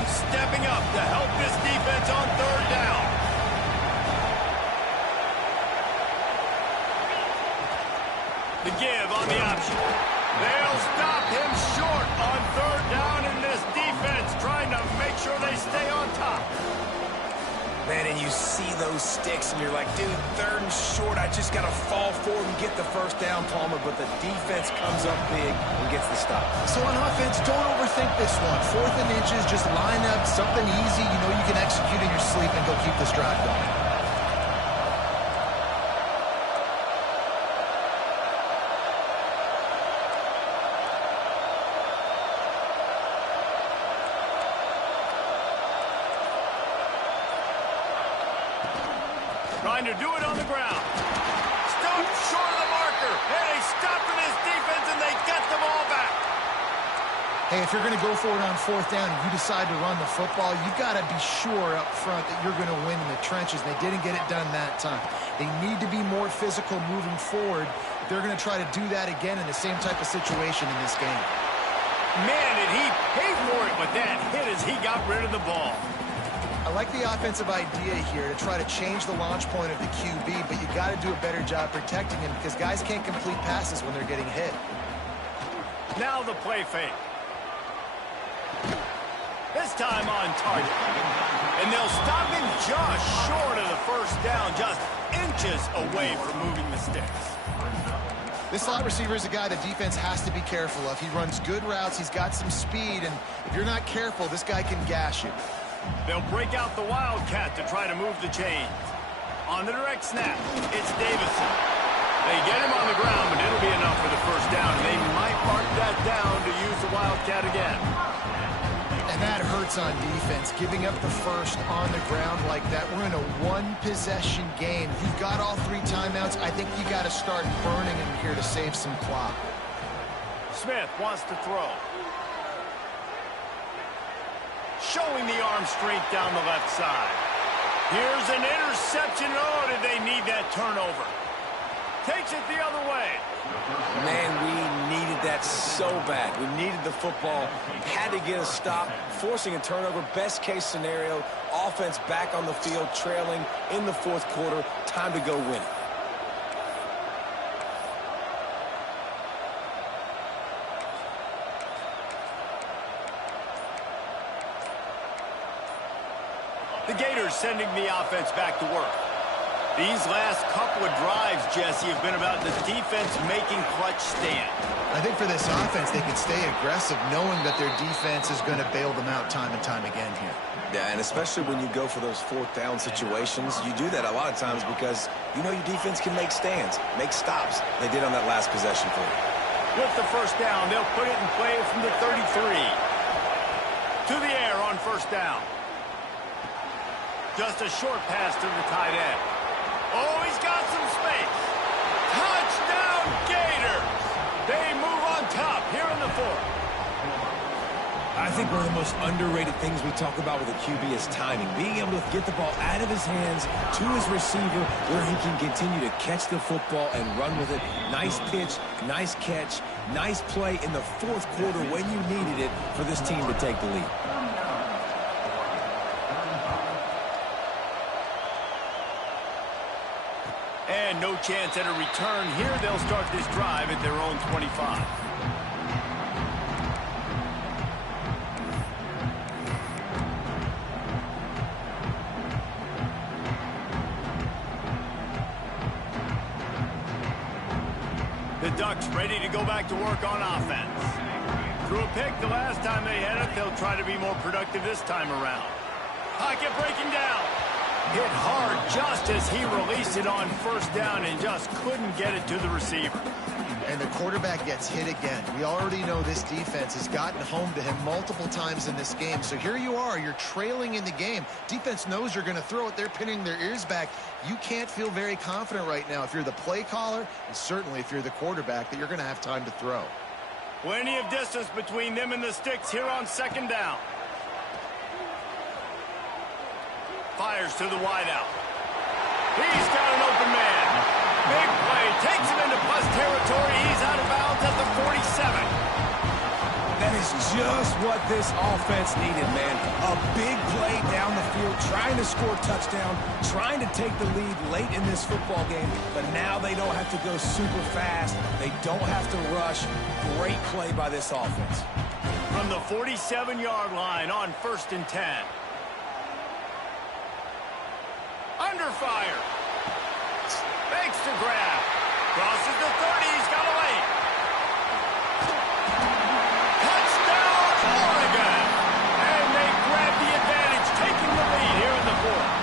Stepping up to help this defense on third down. The give on the option. They'll stop him short on third down, and this defense trying to make sure they stay on top. Man, and you see those sticks, and you're like, dude, third and short, I just got to fall forward and get the first down, Palmer, but the defense comes up big and gets the stop. So on offense, don't overthink this one. 4th and inches, just line up something easy. You know you can execute in your sleep and go keep this drive going. Trying to do it on the ground. Stones short of the marker. And they stop for this defense, and they get the ball back. Hey, if you're going to go for it on 4th down and you decide to run the football, you've got to be sure up front that you're going to win in the trenches. They didn't get it done that time. They need to be more physical moving forward. They're going to try to do that again in the same type of situation in this game. Man, did he pay for it with that hit as he got rid of the ball. I like the offensive idea here to try to change the launch point of the QB, but you got to do a better job protecting him because guys can't complete passes when they're getting hit. Now the play fake. This time on target. And they'll stop him just short of the first down, just inches away from moving the sticks. This slot receiver is a guy the defense has to be careful of. He runs good routes, he's got some speed, and if you're not careful, this guy can gash you. They'll break out the Wildcat to try to move the chains. On the direct snap, it's Davison. They get him on the ground, but it'll be enough for the first down. They might mark that down to use the Wildcat again. And that hurts on defense, giving up the first on the ground like that. We're in a one-possession game. You've got all 3 timeouts. I think you got to start burning him here to save some clock. Smith wants to throw. Showing the arm strength down the left side. Here's an interception. Oh, did they need that turnover? Takes it the other way. Man, we needed that so bad. We needed the football. Had to get a stop. Forcing a turnover. Best case scenario. Offense back on the field, trailing in the 4th quarter. Time to go win it. The Gators sending the offense back to work. These last couple of drives, Jesse, have been about the defense making clutch stand. I think for this offense, they can stay aggressive knowing that their defense is going to bail them out time and time again here. Yeah, and especially when you go for those 4th down situations, you do that a lot of times because you know your defense can make stands, make stops. They did on that last possession for you. With the first down, they'll put it in play from the 33. To the air on first down. Just a short pass to the tight end. Oh, he's got some space. Touchdown, Gators. They move on top here in the 4th. I think one of the most underrated things we talk about with a QB is timing. Being able to get the ball out of his hands to his receiver where he can continue to catch the football and run with it. Nice pitch, nice catch, nice play in the 4th quarter when you needed it for this team to take the lead. And no chance at a return here. They'll start this drive at their own 25. The Ducks ready to go back to work on offense. Threw a pick the last time they had it. They'll try to be more productive this time around. Pocket breaking down. Hit hard just as he released it on first down and just couldn't get it to the receiver. And the quarterback gets hit again. We already know this defense has gotten home to him multiple times in this game. So here you are, you're trailing in the game. Defense knows you're going to throw it. They're pinning their ears back. You can't feel very confident right now if you're the play caller, and certainly if you're the quarterback, that you're going to have time to throw. Plenty of distance between them and the sticks here on second down. Fires to the wideout. He's got an open man. Big play. Takes him into plus territory. He's out of bounds at the 47. That is just what this offense needed, man. A big play down the field, trying to score a touchdown, trying to take the lead late in this football game, but now they don't have to go super fast. They don't have to rush. Great play by this offense. From the 47-yard line on 1st and 10. Under fire. Makes the grab. Crosses the 30. He's got a lane. Touchdown, Oregon. And they grab the advantage, taking the lead here in the 4th.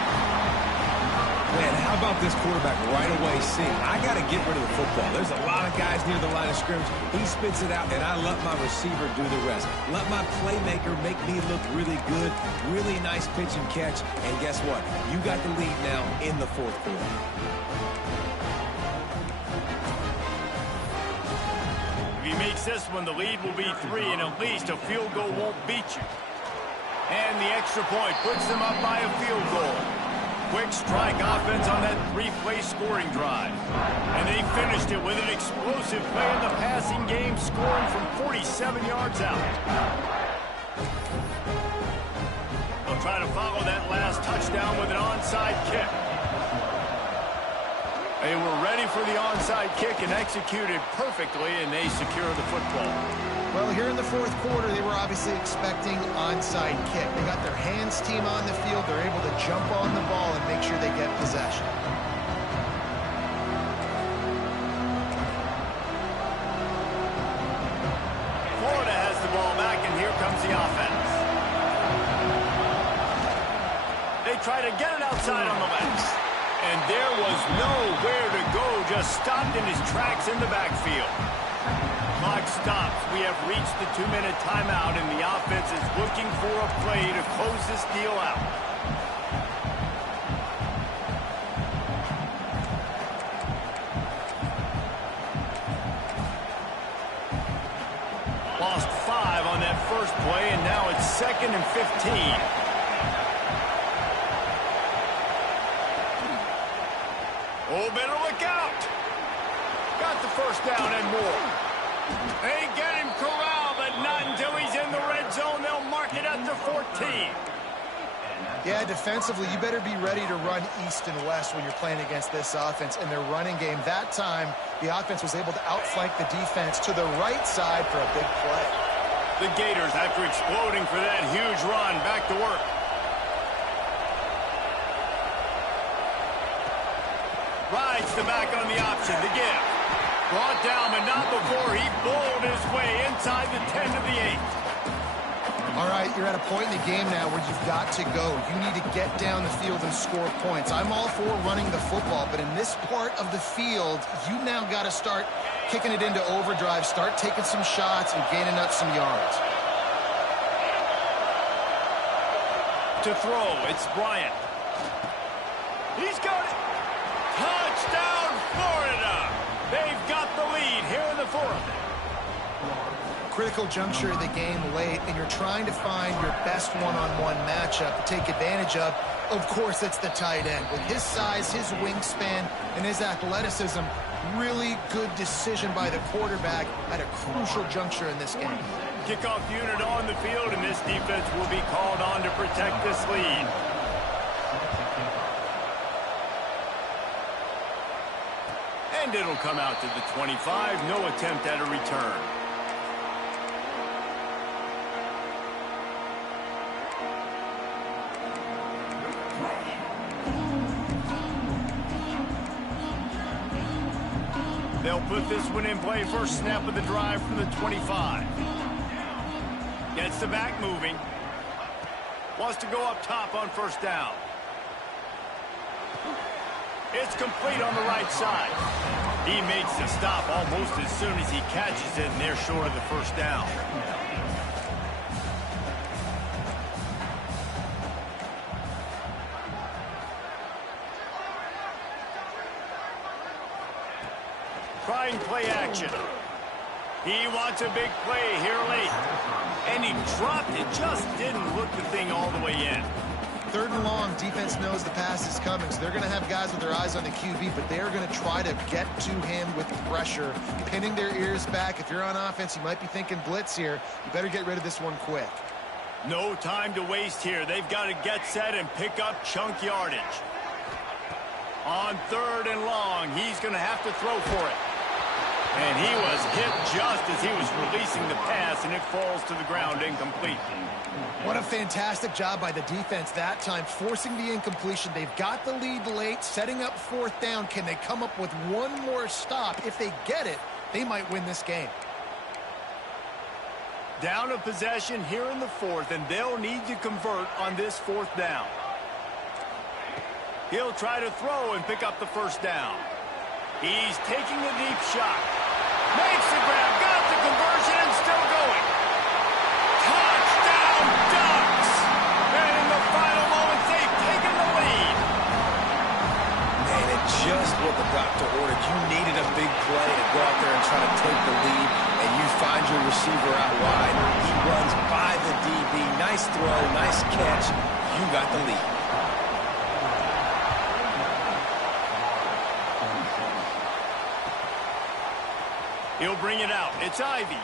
Man, how about this quarterback right away seeing, I got to get rid of the football. There's a lot of guys near the line of scrimmage. He spits it out, and I let my receiver do the rest. Let my playmaker make me look really good. Really nice pitch and catch. And guess what? You got the lead now in the 4th quarter. If he makes this one, the lead will be 3, and at least a field goal won't beat you. And the extra point puts them up by a field goal. Quick strike offense on that 3-play scoring drive. And they finished it with an explosive play in the passing game, scoring from 47 yards out. They'll try to follow that last touchdown with an onside kick. They were ready for the onside kick and executed perfectly, and they secure the football. Well, here in the fourth quarter, they were obviously expecting onside kick. They got their hands team on the field. They're able to jump on the ball and make sure they get possession. Florida has the ball back, and here comes the offense. They try to get it outside on the left. And there was nowhere to go, just stopped in his tracks in the backfield. Clock stops. We have reached the 2-minute timeout, and the offense is looking for a play to close this deal out. Lost 5 on that first play, and now it's 2nd and 15. Oh, better look out. Got the first down and more. They get him corralled, but not until he's in the red zone. They'll mark it at the 14. Yeah, defensively, you better be ready to run east and west when you're playing against this offense in their running game. That time, the offense was able to outflank the defense to the right side for a big play. The Gators, after exploding for that huge run, back to work. Rides the back on the option to give. Brought down, but not before he bowled his way inside the 10 to the 8. All right, you're at a point in the game now where you've got to go. You need to get down the field and score points. I'm all for running the football, but in this part of the field, you now got to start kicking it into overdrive, start taking some shots and gaining up some yards. To throw, it's Bryant. He's got it. Touchdown, Florida! They've got the lead here in the fourth. Critical juncture of the game late, and you're trying to find your best one-on-one matchup to take advantage of. Of course, it's the tight end. With his size, his wingspan, and his athleticism, really good decision by the quarterback at a crucial juncture in this game. Kickoff unit on the field, and this defense will be called on to protect this lead. And it'll come out to the 25. No attempt at a return. They'll put this one in play. First snap of the drive from the 25. Gets the back moving. Wants to go up top on first down. It's complete on the right side. He makes the stop almost as soon as he catches it, and they're short of the first down. Trying play action. He wants a big play here late. And he dropped it. Just didn't look the thing all the way in. 3rd and long, defense knows the pass is coming, so they're going to have guys with their eyes on the QB, but they're going to try to get to him with pressure, pinning their ears back. If you're on offense, you might be thinking blitz here. You better get rid of this one quick. No time to waste here. They've got to get set and pick up chunk yardage. On 3rd and long, he's going to have to throw for it. And he was hit just as he was releasing the pass, and it falls to the ground incomplete. What a fantastic job by the defense that time, forcing the incompletion. They've got the lead late, setting up 4th down. Can they come up with one more stop? If they get it, they might win this game. Down a possession here in the 4th, and they'll need to convert on this 4th down. He'll try to throw and pick up the first down. He's taking a deep shot. Makes the grab, got the conversion, and still going. Touchdown, Ducks! And in the final moments, they've taken the lead. Man, it just what the doctor ordered. You needed a big play to go out there and try to take the lead, and you find your receiver out wide. He runs by the DB. Nice throw, nice catch. You got the lead. He'll bring it out. It's Ivy.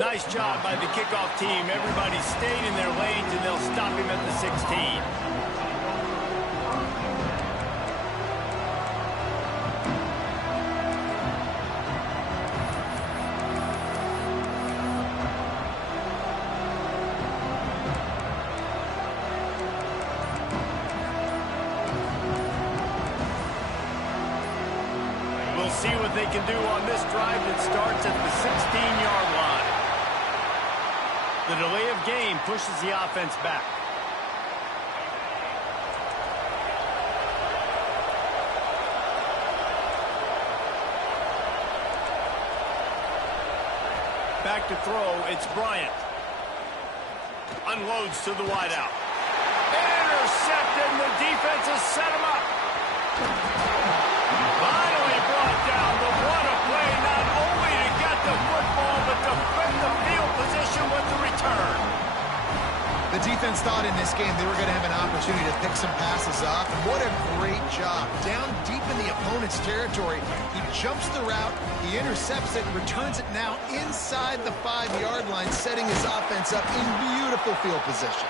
Nice job by the kickoff team. Everybody stayed in their lanes, and they'll stop him at the 16. We'll see what they can do on this drive that starts at the 16-yard line. The delay of game pushes the offense back. Back to throw, it's Bryant. Unloads to the wideout. Intercepted, and the defense has set him up. Finally brought down, but what a play, not only to get the football, but to flip the field position with the return. The defense thought in this game they were going to have an opportunity to pick some passes off, and what a great job. Down deep in the opponent's territory, he jumps the route, he intercepts it, and returns it now inside the 5-yard line, setting his offense up in beautiful field position.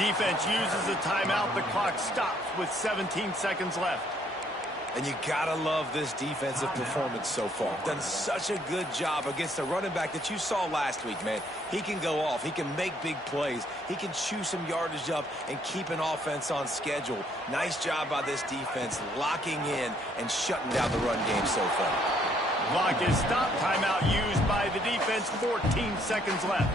Defense uses a timeout. The clock stops with 17 seconds left. And you gotta love this defensive performance so far. Done such a good job against the running back that you saw last week, man. He can go off. He can make big plays. He can chew some yardage up and keep an offense on schedule. Nice job by this defense locking in and shutting down the run game so far. Clock is stopped. Timeout used by the defense. 14 seconds left.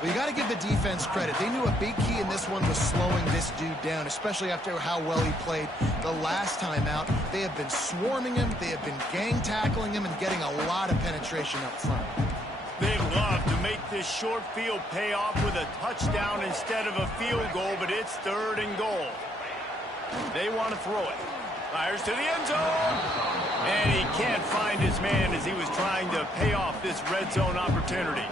Well, you got to give the defense credit. They knew a big key in this one was slowing this dude down, especially after how well he played the last time out. They have been swarming him, they have been gang tackling him, and getting a lot of penetration up front. They love to make this short field pay off with a touchdown instead of a field goal, but it's 3rd and goal. They want to throw it. Fires to the end zone. And he can't find his man as he was trying to pay off this red zone opportunity.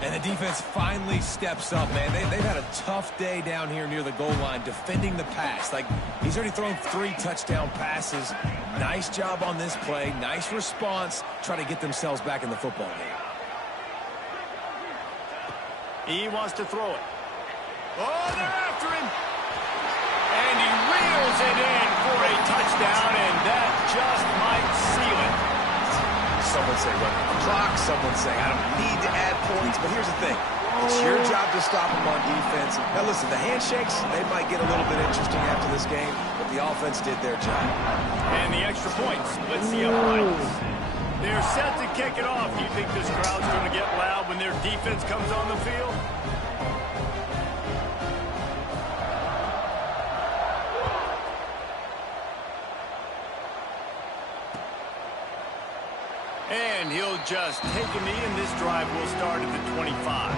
And the defense finally steps up, man. They've had a tough day down here near the goal line defending the pass. Like, he's already thrown 3 touchdown passes. Nice job on this play. Nice response. Trying to get themselves back in the football game. He wants to throw it. Oh, they're after him. And he reels it in for a touchdown, and that just might seal it. Someone say run the clock. Someone say I don't need to add points. But here's the thing. It's your job to stop them on defense. Now, listen, the handshakes, they might get a little bit interesting after this game, but the offense did their job. And the extra point splits the uprights. They're set to kick it off. Do you think this crowd's going to get loud when their defense comes on the field? And he'll just take a knee, and this drive will start at the 25.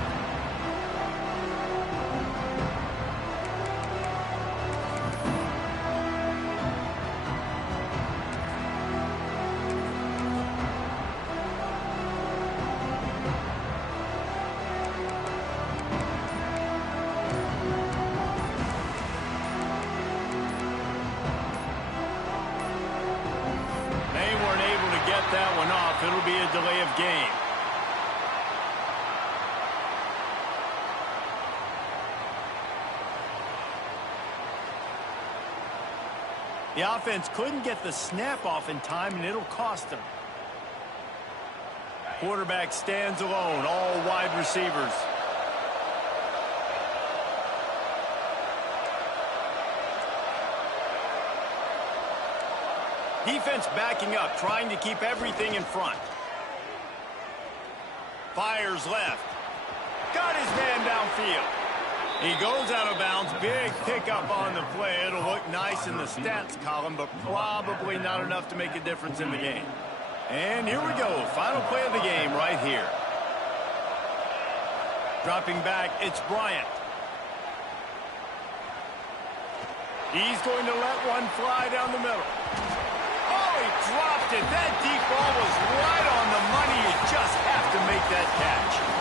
That one off. It'll be a delay of game. The offense couldn't get the snap off in time, and it'll cost them. Quarterback stands alone, all wide receivers. Defense backing up, trying to keep everything in front. Fires left. Got his man downfield. He goes out of bounds. Big pickup on the play. It'll look nice in the stats column, but probably not enough to make a difference in the game. And here we go. Final play of the game right here. Dropping back, it's Bryant. He's going to let one fly down the middle. He dropped it. That deep ball was right on the money. You just have to make that catch.